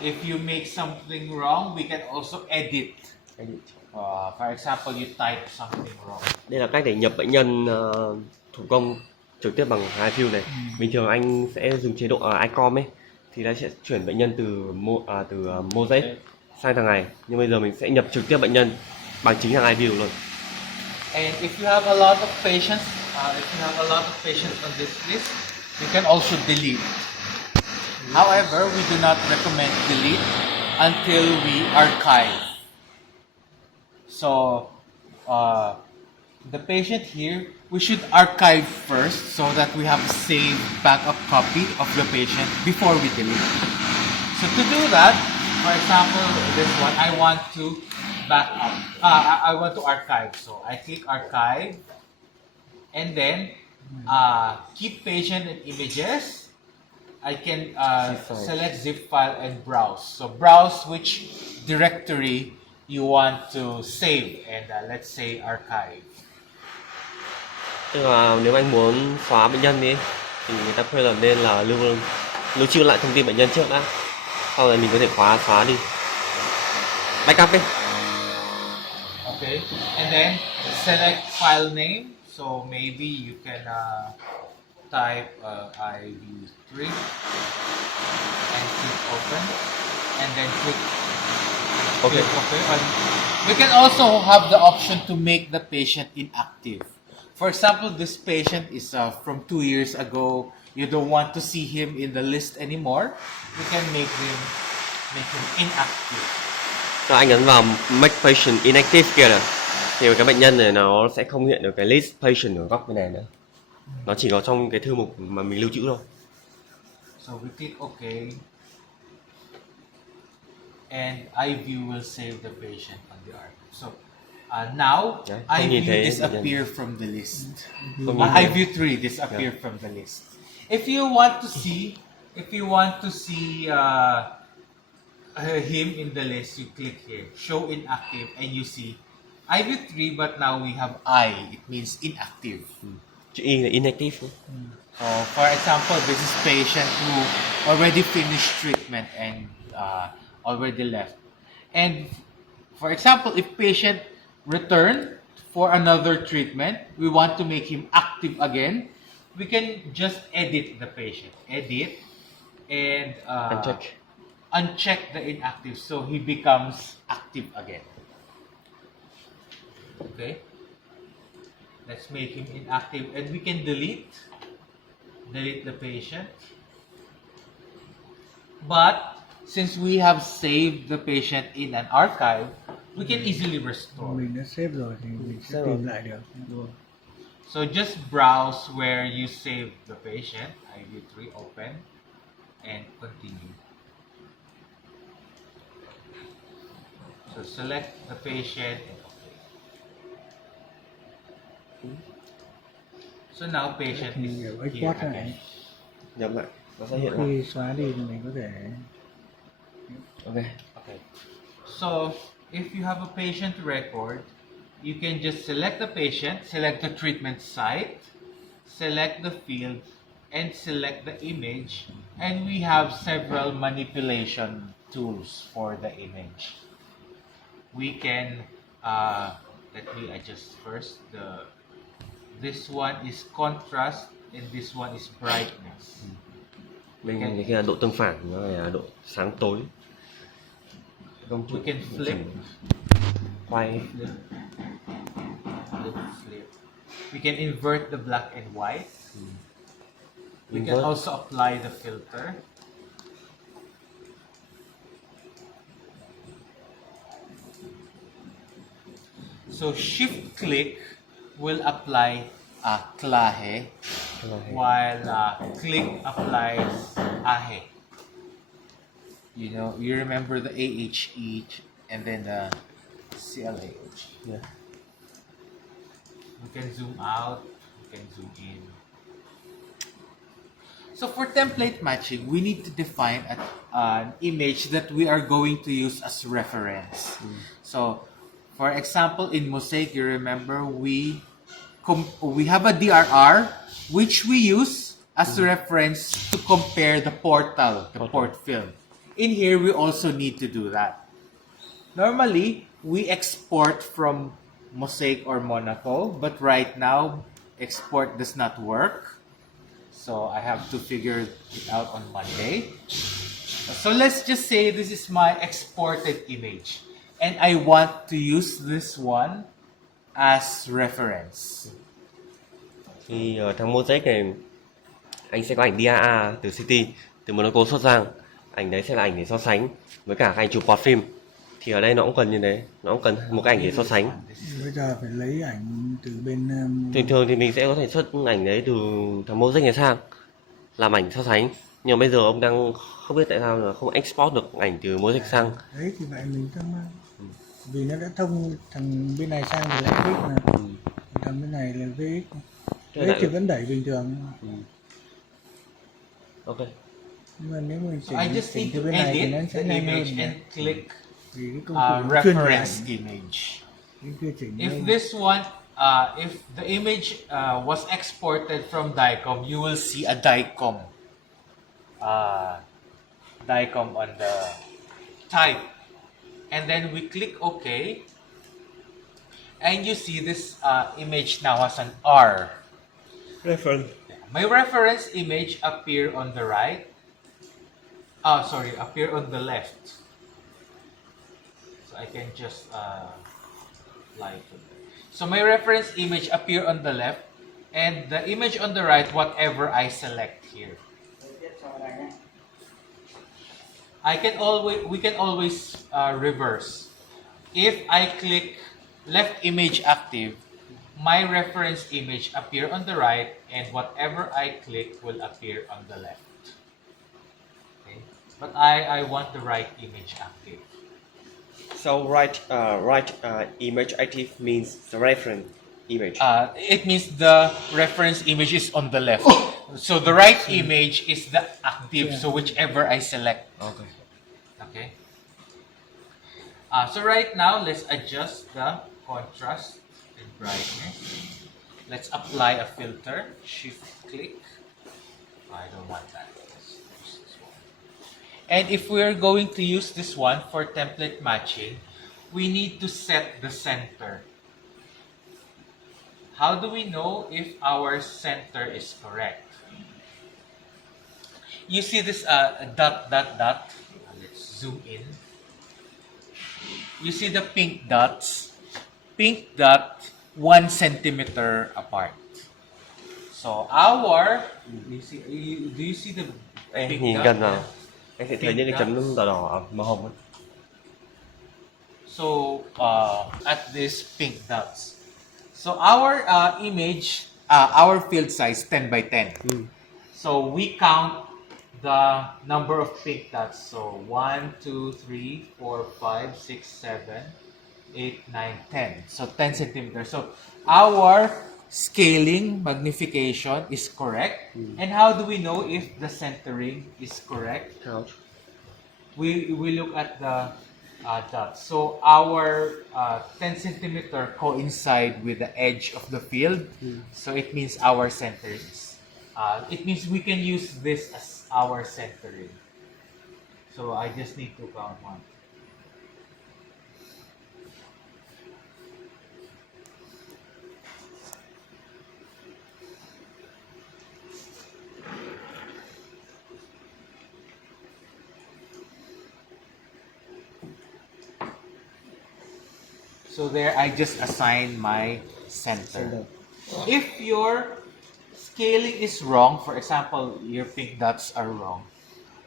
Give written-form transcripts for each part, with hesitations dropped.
if you make something wrong, we can also edit. For example, you type something wrong. Đây là cách để nhập bệnh nhân thủ công trực tiếp bằng iView này. Bình thường anh sẽ dùng chế độ ICOM ấy thì nó sẽ chuyển bệnh nhân từ Mosaic sang thằng này, nhưng bây giờ mình sẽ nhập trực tiếp bệnh nhân bằng chính thằng iView luôn. And if you have a lot of patients, on this list, you can also delete. However, we do not recommend delete until we archive. So, the patient here, we should archive first so that we have a saved backup copy of the patient before we delete. So to do that, for example, this one, I want to back up. I want to archive. So I click archive, and then keep patient and images. I can select zip file and browse. So browse which directory you want to save, and let's say archive. Tức là nếu anh muốn xóa bệnh nhân đi thì người ta khuyên là nên là lưu trữ lại thông tin bệnh nhân trước đã, sau rồi mình có thể xóa đi, backup đi. Okay, and then select file name. So maybe you can type IV3 and click open, and then click Okay. And we can also have the option to make the patient inactive. For example, this patient is from 2 years ago. You don't want to see him in the list anymore. You can make him inactive. Rồi anh ấn vào make patient inactive kia rồi thì cái bệnh nhân này nó sẽ không hiện được cái list patient ở góc bên này nữa. Nó chỉ có trong cái thư mục mà mình lưu trữ thôi. So we click OK. And iView will save the patient on the archive. So now iView disappear from the list. iView3 disappear from the list. If you want to see him in the list, you click here, show inactive, and you see iView3, but now we have it means inactive. Chữ Y là inactive. So for example, this is patient who already finished treatment and already left. And for example, if patient return for another treatment, we want to make him active again, we can just edit the patient. Edit and uncheck the inactive so he becomes active again. Okay. Let's make him inactive, and we can delete the patient. But since we have saved the patient in an archive, we can easily restore. Mình đã save rồi thì mình sẽ tìm lại được. So just browse where you saved the patient, IV3 open, and continue. So select the patient and OK. So now patient is here again. Nhập lại, nó sẽ hiện lại. Khi xóa đi thì mình có thể. Okay. So if you have a patient record, you can just select the patient, select the treatment site, select the field, and select the image. And we have several manipulation tools for the image. We can, let me adjust first. This one is contrast and this one is brightness. Mình cái là độ tương phản, nó là độ sáng tối. We can flip. Quay. Flip. We can invert the black and white. We can also apply the filter. So shift click will apply clahe, while click applies ahe. You remember the AHE and then the CLAH. Yeah. We can zoom out, we can zoom in. So for template matching, we need to define an image that we are going to use as reference. So for example, in Mosaic, you remember we have a DRR which we use as a reference to compare the port film. in here we also need to do that. Normally, we export from Mosaic or Monaco, but right now, export does not work. So I have to figure it out on Monday. So let's just say this is my exported image. And I want to use this one as reference. Thì ở thằng Mosaic này anh sẽ có ảnh DAA từ City, từ Monaco xuất sang. Ảnh đấy sẽ là ảnh để so sánh với cả anh chụp port phim. Thì ở đây nó cũng cần như thế, nó cũng cần một cái ảnh để so sánh. Bây giờ phải lấy ảnh từ bên Thường thường thì mình sẽ có thể xuất ảnh đấy từ thằng Mosaic này sang làm ảnh so sánh. Nhưng mà bây giờ ông đang không biết tại sao là không export được ảnh từ Mosaic sang. đấy thì vậy mình thông vì nó đã thông thằng bên này sang thì lại VX mà thằng bên này là VX. Thế VX lại- thì vẫn đẩy bình thường, Ok. nhưng mà nếu mình So I chỉnh just chỉnh need từ to bên này thì nó edit sẽ the nhanh hơn. image and click Vì cái công cụ chuyên về reference ảnh, image. cái kia chỉnh If lên. this one, if the image was exported from DICOM, you will see a DICOM on the type. And then we click OK. And you see this image now has an R. Reference. My reference image appear on the right. Appear on the left. So I can just like. So my reference image appear on the left, and the image on the right, whatever I select here. We can always reverse. If I click left image active, my reference image appear on the right, and whatever I click will appear on the left. Okay. But I want the right image active. So right image active means the reference image. It means the reference image is on the left. So the right image is the active, so whichever I select. Okay. Okay. So right now, let's adjust the contrast and brightness. Let's apply a filter. Shift click. I don't want that. Let's use this one. And if we're going to use this one for template matching, we need to set the center. How do we know if our center is correct? You see this dot. Let's zoom in. You see the pink dots. Pink dot 1 centimeter apart. So our do you see the Em pink nhìn dot gần vào, there? em sẽ thấy những cái chấm đỏ đỏ màu hồng ấy. So at this pink dots. So our image, our field size 10 by 10. So we count the number of pink dots. So 1, 2, 3, 4, 5, 6, 7, 8, 9, 10. So 10 centimeters. So our scaling magnification is correct. And how do we know if the centering is correct? How? We look at the dots. So our 10 centimeter coincide with the edge of the field. So it means our center is. It means we can use this as our centering. So I just need to count 1. So there, I just assign my center. If your scaling is wrong, for example, your pink dots are wrong,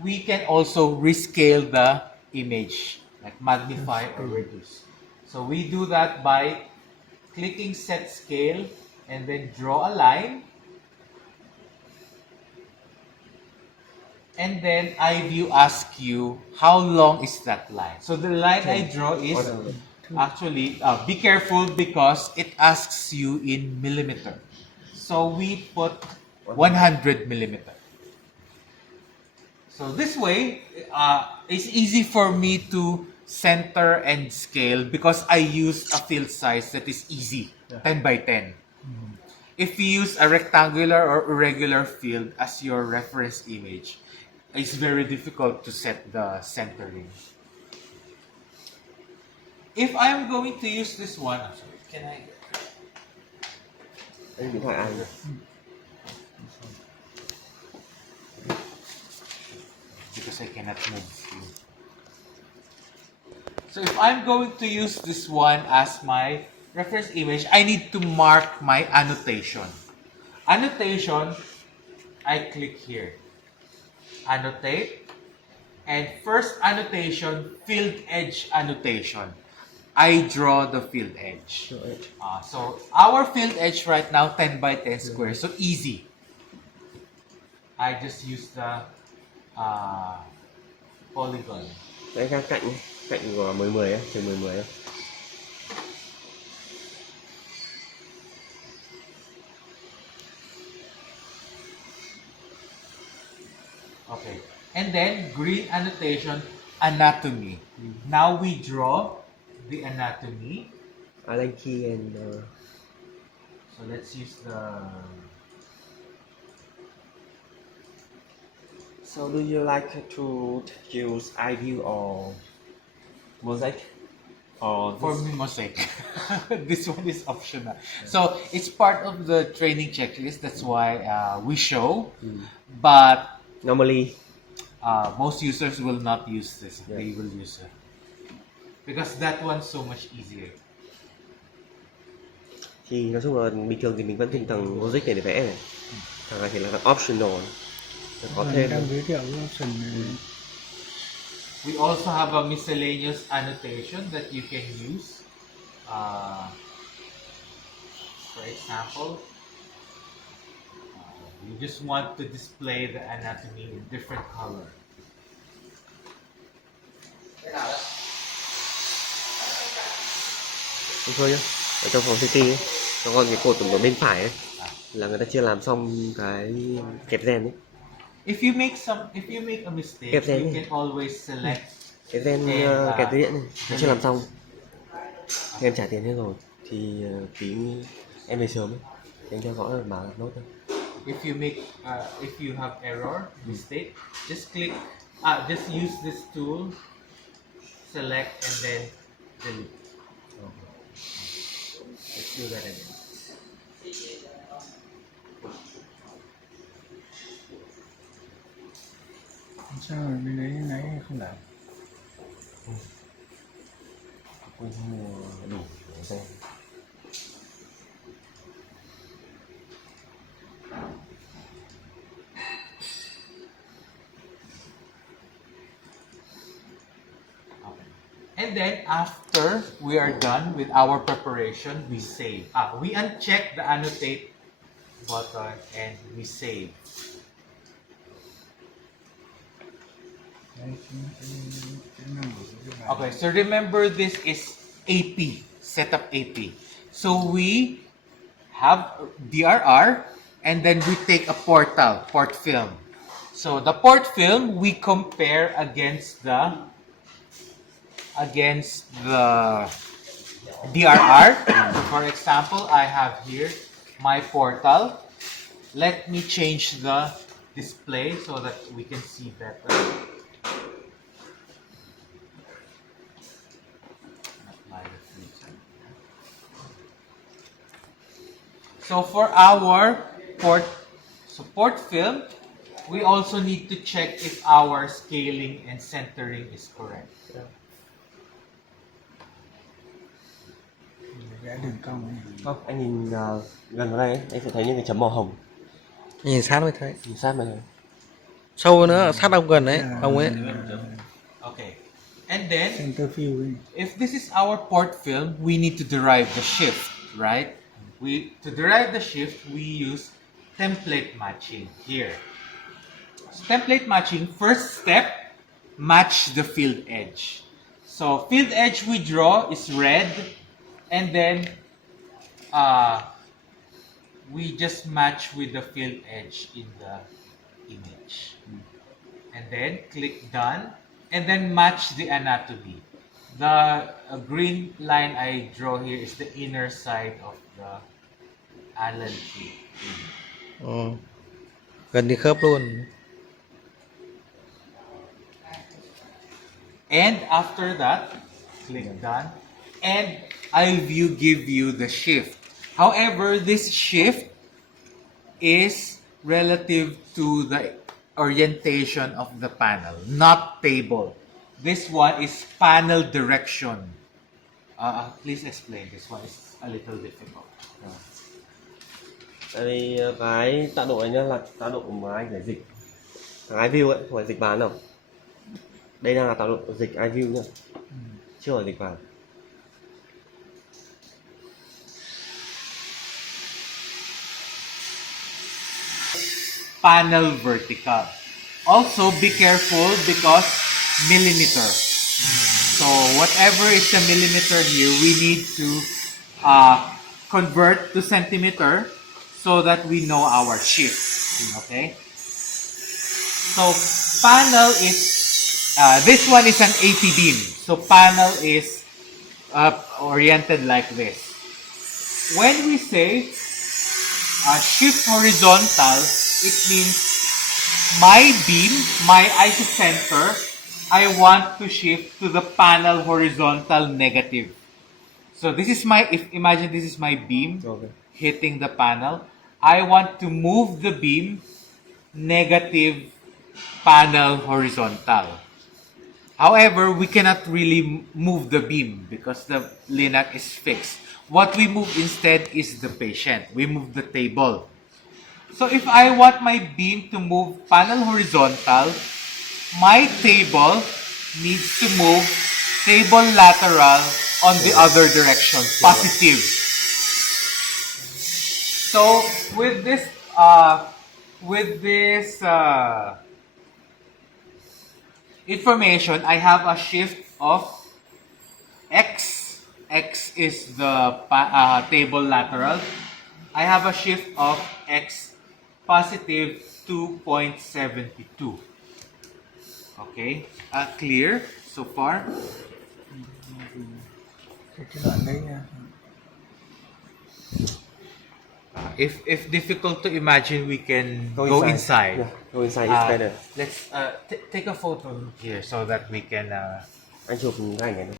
we can also rescale the image, like magnify or reduce. So we do that by clicking set scale and then draw a line. And then iView asks you, how long is that line? So the line I draw is actually, be careful because it asks you in millimeter. So we put 100 millimeter. So this way, it's easy for me to center and scale because I use a field size that is easy, 10 by 10. If you use a rectangular or irregular field as your reference image, it's very difficult to set the centering. If I'm going to use this one, I'm sorry, can I? Anh điện thoại ai rồi? Because I cannot move you. So if I'm going to use this one as my reference image, I need to mark my annotation. Annotation, I click here. Annotate. And first annotation, field edge annotation. I draw the field edge. So our field edge right now, 10 by 10 square. So easy. I just use the polygon. Đấy ra cạnh của 10-10 á, chừng 10-10 á. Okay. And then green annotation, anatomy. Now we draw the anatomy. Allen key and So let's use the. So do you like to use iView or Mosaic? Or For me, mosaic. This one is optional. So it's part of the training checklist. That's why we show. But normally most users will not use this. Yeah. They will use it. Because that one's so much easier. thì nói chung là bình thường thì mình vẫn dùng thằng Mosaic để vẽ này. Thằng này thì là thằng optional. Có thêm đang giới thiệu cái option này. We also have a miscellaneous annotation that you can use. For example, you just want to display the anatomy in different color. Không thôi nhá. Ở trong phòng CT ấy, nó còn cái cột ở bên phải ấy, là người ta chưa làm xong cái kẹp gen ấy. If you make a mistake, Kẹp gen you đi. can always select. Cái gen kẹp dây điện này nó chưa làm xong thì em trả tiền hết rồi thì tí em về sớm ấy thì anh theo dõi là bảo là nốt thôi. If you have error, mistake, just click. Just use this tool, select, and then delete. Let's do that again. Sao mà bên đấy nãy không làm? Quên mua đủ gen. And then after we are done with our preparation, we save. We uncheck the annotate button and we save. Okay, so remember this is AP, setup AP. So we have DRR and then we take a port film. So the port film we compare against the DRR. So for example, I have here my portal. Let me change the display so that we can see better. So for our port film, we also need to check if our scaling and centering is correct. Vẽ đường cong này. Không, anh nhìn gần vào đây ấy, anh sẽ thấy những cái chấm màu hồng. Nhìn sát mới thấy. Nhìn sát mà thôi. Sâu nữa, sát ông gần đấy, ông ấy. Okay. And then, Center fill ấy. if this is our port film, we need to derive the shift, right? To derive the shift, we use template matching here. So template matching, first step, match the field edge. So field edge we draw is red, and then we just match with the field edge in the image. And then click done, and then match the anatomy. The green line I draw here is the inner side of the Allen key. Ừ. Gần như khớp luôn. And after that, click done. And give you the shift. However, this shift is relative to the orientation of the panel, not table. This one is panel direction. Please explain. This one is a little difficult. Tại vì cái tọa độ này nhá là tọa độ mà anh phải dịch thằng iView ấy, không phải dịch bàn đâu. Đây đang là tọa độ dịch iView nhá, chưa phải dịch bàn. Panel vertical. Also, be careful because millimeter. So, whatever is the millimeter here, we need to convert to centimeter so that we know our shift. Okay? So, panel is, this one is an 80 beam. So, panel is oriented like this. When we say shift horizontal, it means my beam, my isocenter, I want to shift to the panel horizontal negative. So this is my, imagine this is my beam hitting the panel. I want to move the beam negative panel horizontal. However, we cannot really move the beam because the linac is fixed. What we move instead is the patient. We move the table. So if I want my beam to move panel horizontal, my table needs to move table lateral on the other direction, positive. So with this information, I have a shift of X. X is the table lateral. I have a shift of X positive 2.72. Okay, clear so far? Cái đoạn đấy nha. If difficult to imagine, we can go inside. inside. Yeah, go inside is better. Let's take a photo here so that we can. Anh chụp cái ảnh này.